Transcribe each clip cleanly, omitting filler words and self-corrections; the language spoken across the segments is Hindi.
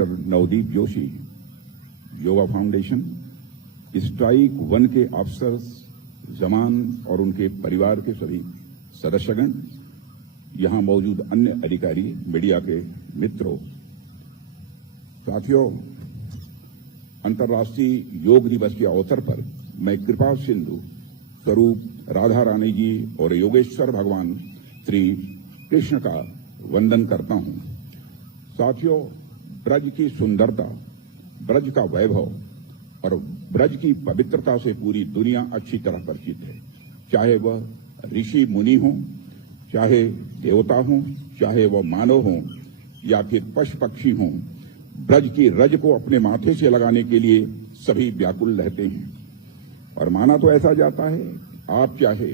Doctor Navdeep Joshi, yoga foundation, strike 1 के अफसर्स, जमान और उनके परिवार के सभी सदस्यगण, यहां मौजूद अन्य अधिकारी, मीडिया के मित्रों, साथियों, अंतर्राष्ट्रीय योग दिवस के अवसर पर मैं कृपा सिंधु स्वरूप राधा रानी जी और योगेश्वर भगवान श्री कृष्ण का वंदन करता हूं। साथियों, ब्रज की सुंदरता, ब्रज का वैभव और ब्रज की पवित्रता से पूरी दुनिया अच्छी तरह परिचित है। चाहे वह ऋषि मुनि हों, चाहे देवता हों, चाहे वह मानव हों या फिर पशु पक्षी हों, ब्रज की रज को अपने माथे से लगाने के लिए सभी व्याकुल रहते हैं। और माना तो ऐसा जाता है, आप चाहे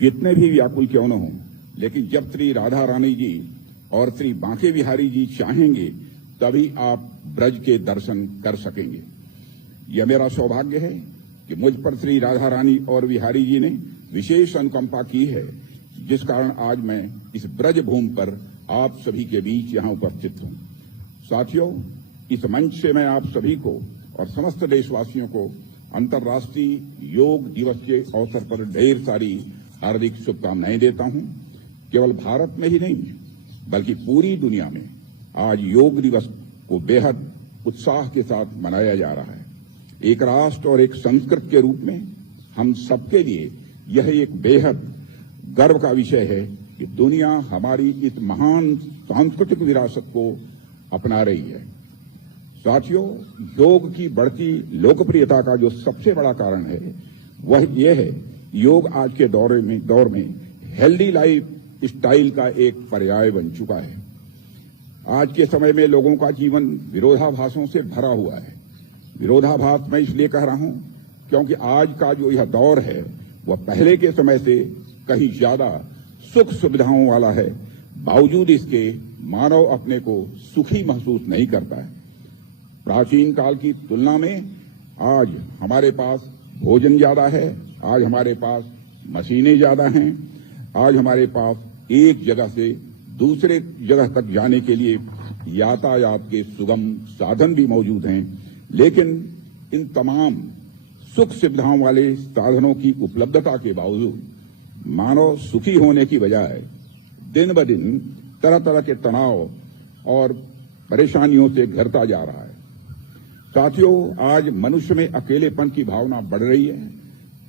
जितने भी व्याकुल क्यों न हों, लेकिन जब श्री राधा रानी जी और श्री बांके बिहारी जी चाहेंगे तभी आप ब्रज के दर्शन कर सकेंगे। यह मेरा सौभाग्य है कि मुझ पर श्री राधा रानी और बिहारी जी ने विशेष अनुकंपा की है, जिस कारण आज मैं इस ब्रज भूमि पर आप सभी के बीच यहां उपस्थित हूं। साथियों, इस मंच से मैं आप सभी को और समस्त देशवासियों को अंतर्राष्ट्रीय योग दिवस के अवसर पर ढेर सारी हार्दिक शुभकामनाएं देता हूं। केवल भारत में ही नहीं, बल्कि पूरी दुनिया में आज योग दिवस को बेहद उत्साह के साथ मनाया जा रहा है। एक राष्ट्र और एक संस्कृति के रूप में हम सबके लिए यह एक बेहद गर्व का विषय है कि दुनिया हमारी इस महान सांस्कृतिक विरासत को अपना रही है। साथियों, योग की बढ़ती लोकप्रियता का जो सबसे बड़ा कारण है वह यह है, योग आज के दौर में हेल्दी लाइफ स्टाइल का एक पर्याय बन चुका है। आज के समय में लोगों का जीवन विरोधाभासों से भरा हुआ है। विरोधाभास मैं इसलिए कह रहा हूं क्योंकि आज का जो यह दौर है वह पहले के समय से कहीं ज्यादा सुख सुविधाओं वाला है। बावजूद इसके मानव अपने को सुखी महसूस नहीं करता है। प्राचीन काल की तुलना में आज हमारे पास भोजन ज्यादा है, आज हमारे पास मशीनें ज्यादा हैं, आज हमारे पास एक जगह से दूसरे जगह तक जाने के लिए यातायात के सुगम साधन भी मौजूद हैं। लेकिन इन तमाम सुख सुविधाओं वाले साधनों की उपलब्धता के बावजूद मानव सुखी होने की बजाय दिन ब दिन तरह तरह के तनाव और परेशानियों से घिरता जा रहा है। साथियों, आज मनुष्य में अकेलेपन की भावना बढ़ रही है।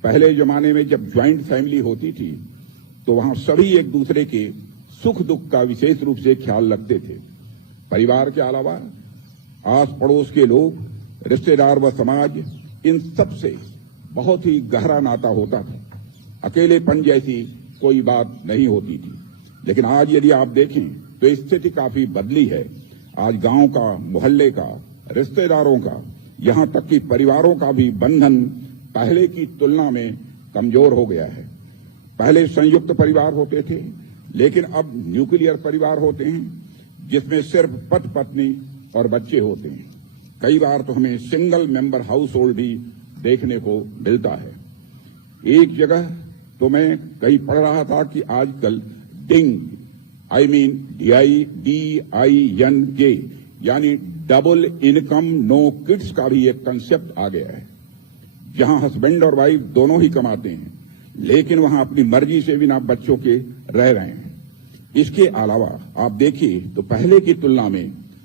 पहले जमाने में जब ज्वाइंट फैमिली होती थी तो वहां सभी एक दूसरे के सुख दुख का विशेष रूप से ख्याल रखते थे। परिवार के अलावा आस पड़ोस के लोग, रिश्तेदार व समाज, इन सब से बहुत ही गहरा नाता होता था। अकेलेपन जैसी कोई बात नहीं होती थी। लेकिन आज यदि आप देखें तो स्थिति काफी बदली है। आज गांव का, मोहल्ले का, रिश्तेदारों का, यहां तक कि परिवारों का भी बंधन पहले की तुलना में कमजोर हो गया है। पहले संयुक्त परिवार होते थे, लेकिन अब न्यूक्लियर परिवार होते हैं जिसमें सिर्फ पति पत्नी और बच्चे होते हैं। कई बार तो हमें सिंगल मेंबर हाउस होल्ड भी देखने को मिलता है। एक जगह तो मैं कहीं पढ़ रहा था कि आजकल DINK यानी डबल इनकम नो किड्स का भी एक कंसेप्ट आ गया है, जहां हस्बैंड और वाइफ दोनों ही कमाते हैं, लेकिन वहां अपनी मर्जी से बिना बच्चों के रह रहे हैं। इसके अलावा आप देखिए तो पहले की तुलना में